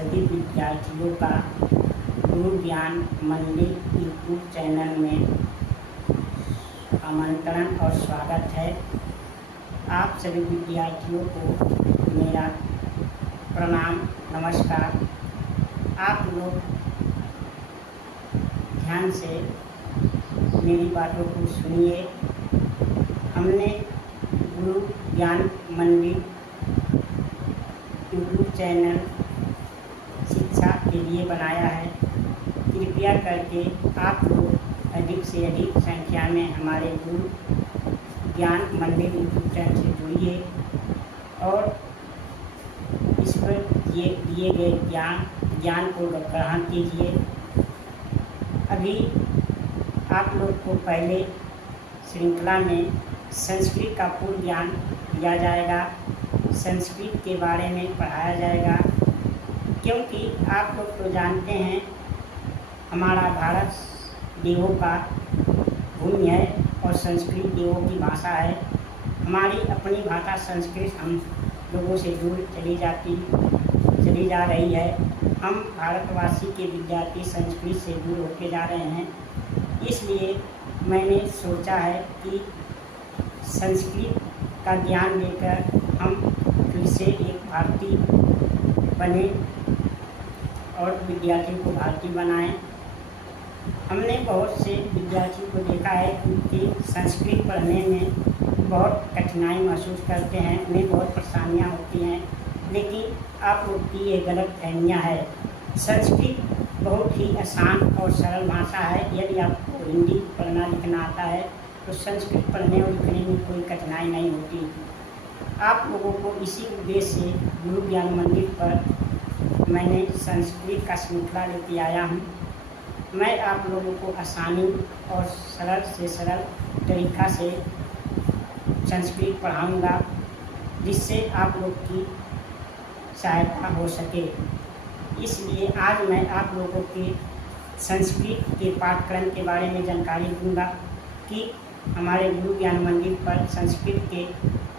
सभी विद्यार्थियों का गुरु ज्ञान मंदिर यूट्यूब चैनल में आमंत्रण और स्वागत है। आप सभी विद्यार्थियों को मेरा प्रणाम नमस्कार। आप लोग ध्यान से मेरी बातों को सुनिए। हमने गुरु ज्ञान मंदिर यूट्यूब चैनल शिक्षा के लिए बनाया है। कृपया करके आप लोग अधिक से अधिक संख्या में हमारे गुरु ज्ञान मंदिर यूट्यूब चैनल से जुड़िए और इस पर दिए गए ज्ञान को ग्रहण कीजिए। अभी आप लोग को पहले श्रृंखला में संस्कृत का पूर्ण ज्ञान दिया जाएगा, संस्कृत के बारे में पढ़ाया जाएगा, क्योंकि आप लोग तो जानते हैं हमारा भारत देवों का भूमि है और संस्कृत देवों की भाषा है। हमारी अपनी भाषा संस्कृत हम लोगों से दूर चली जा रही है। हम भारतवासी के विद्यार्थी संस्कृत से दूर होते जा रहे हैं। इसलिए मैंने सोचा है कि संस्कृत का ज्ञान लेकर हम फिर से एक भारतीय बने और विद्यार्थियों को भारतीय बनाएं। हमने बहुत से विद्यार्थियों को देखा है कि संस्कृत पढ़ने में बहुत कठिनाई महसूस करते हैं, उन्हें बहुत परेशानियाँ होती हैं, लेकिन आप लोग की ये गलत फहमियाँ है। संस्कृत बहुत ही आसान और सरल भाषा है। यदि आपको हिंदी पढ़ना लिखना आता है तो संस्कृत पढ़ने और लिखने में कोई कठिनाई नहीं होती। आप लोगों को इसी उद्देश्य से गुरु ज्ञान मंदिर पर मैंने संस्कृत का श्रृंखला लेके आया हूँ। मैं आप लोगों को आसानी और सरल से सरल तरीक़ा से संस्कृत पढ़ाऊँगा, जिससे आप लोग की सहायता हो सके। इसलिए आज मैं आप लोगों के संस्कृत के पाठ्यक्रम के बारे में जानकारी दूंगा कि हमारे गुरु ज्ञान मंदिर पर संस्कृत के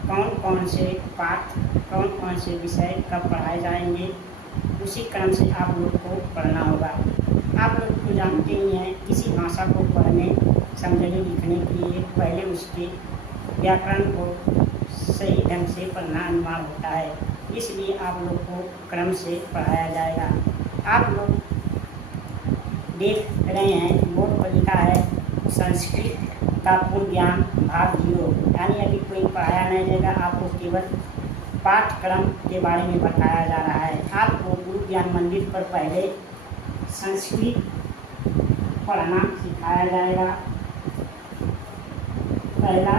कौन कौन से पाठ, कौन कौन से विषय कब पढ़ाए जाएंगे। उसी क्रम से आप लोग को पढ़ना होगा। आप लोग तो जानते ही हैं, किसी भाषा को पढ़ने, समझने, लिखने के लिए पहले उसके व्याकरण को सही ढंग से पढ़ना अनिवार्य होता है। इसलिए आप लोग को क्रम से पढ़ाया जाएगा। आप लोग देख रहे हैं बोर्ड पर लिखा है संस्कृत का पूर्ण ज्ञान भाग 0, यानी अभी कोई पढ़ाया नहीं जाएगा, आपको केवल पाठ्यक्रम के बारे में बताया जा रहा है। आपको गुरु ज्ञान मंदिर पर पहले संस्कृत पढ़ना सिखाया जाएगा। पहला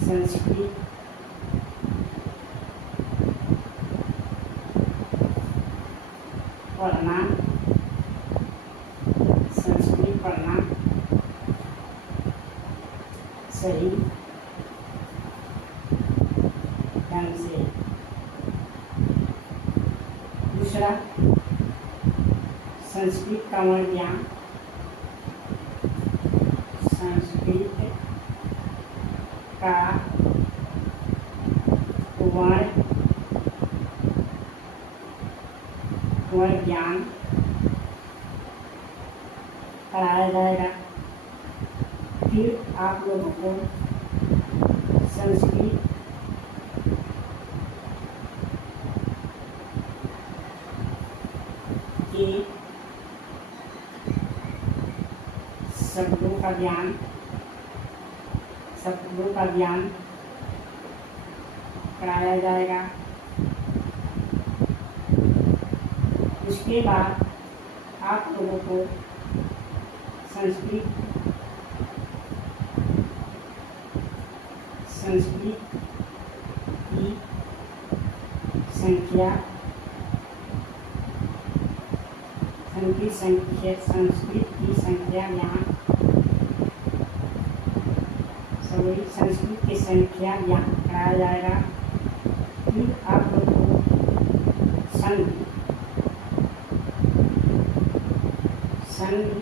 संस्कृत पढ़ना, संस्कृत पढ़ना सही ढंग से। दूसरा संस्कृत का वर्ण ज्ञान, संस्कृत का वर्ण ज्ञान कराया जाएगा। फिर आप लोगों को संस्कृत के शब्दों का ज्ञान कराया जाएगा। उसके बाद आप लोगों को संस्कृत की संख्या, संस्कृत की संख्या ज्ञान कराया जाएगा। फिर आप लोग को संधि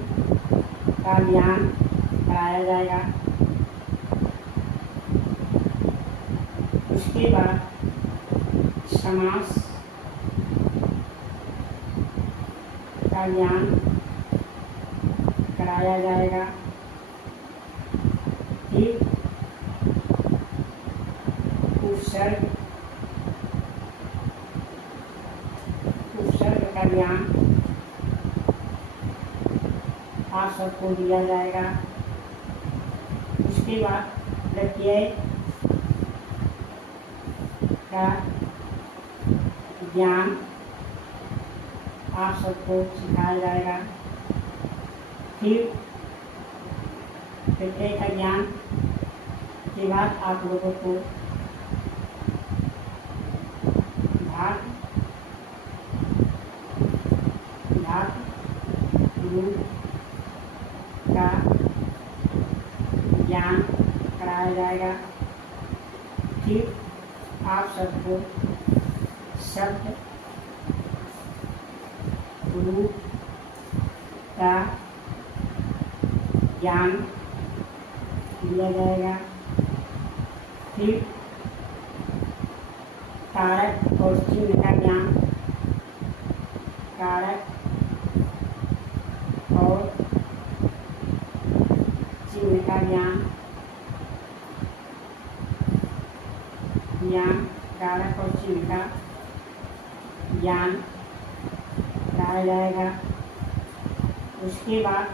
का ज्ञान कराया जाएगा। उसके बाद समास का ज्ञान कराया जाएगा। फिर उपसर्ग का ज्ञान आप सबको दिया जाएगा। उसके बाद प्रत्यय का ज्ञान आप सबको सिखाया जाएगा। फिर प्रत्यय का ज्ञान के बाद आप लोगों को रूप का ज्ञान कराया जाएगा। फिर आप सबको शब्द रूप का ज्ञान दिया जाएगा। फिर कारक और चिन्ह का ज्ञान, कारक और चिन्ह का ज्ञान, कारक और चिन्ह का ज्ञान कराया जाएगा। उसके बाद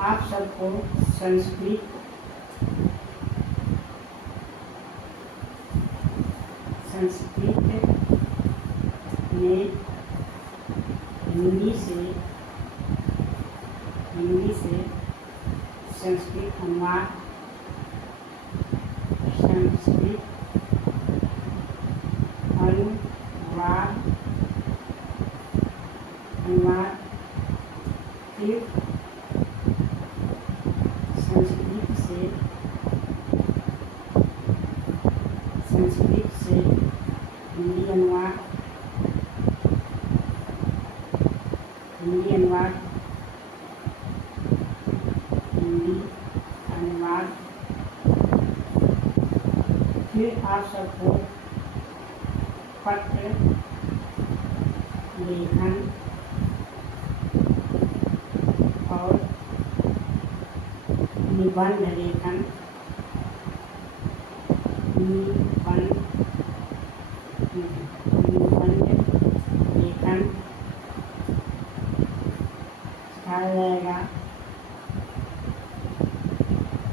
आप सबको संस्कृत में हिंदी से संस्कृत अनुवाद फिर संस्कृत से हिंदी अनुवाद फिर आप सबको पत्र लेखन और निबंध लेखन सिखाया जाएगा।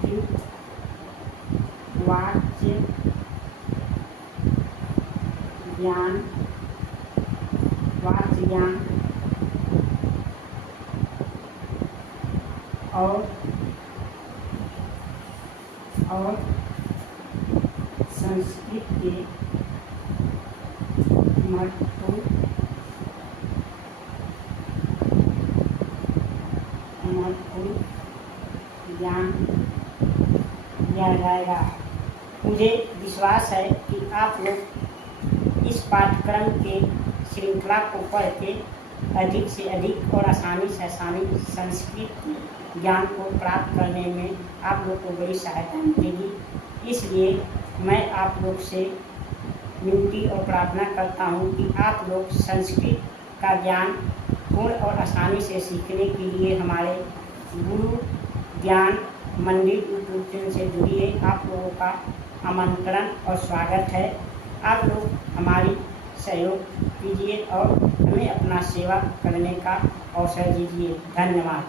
फिर वाक्य ज्ञान और संस्कृत के महत्वपूर्ण ज्ञान दिया जाएगा। मुझे विश्वास है कि आप लोग इस पाठ्यक्रम के श्रृंखला को पढ़ के अधिक से अधिक और आसानी से आसानी संस्कृत ज्ञान को प्राप्त करने में आप लोग को बड़ी सहायता मिलेगी। इसलिए मैं आप लोग से विनती और प्रार्थना करता हूँ कि आप लोग संस्कृत का ज्ञान पूर्ण और आसानी से सीखने के लिए हमारे गुरु ज्ञान मंदिर यूट्यूब चैनल से जुड़िए। आप लोगों का आमंत्रण और स्वागत है। आप लोग हमारी सहयोग कीजिए और हमें अपना सेवा करने का अवसर दीजिए। धन्यवाद।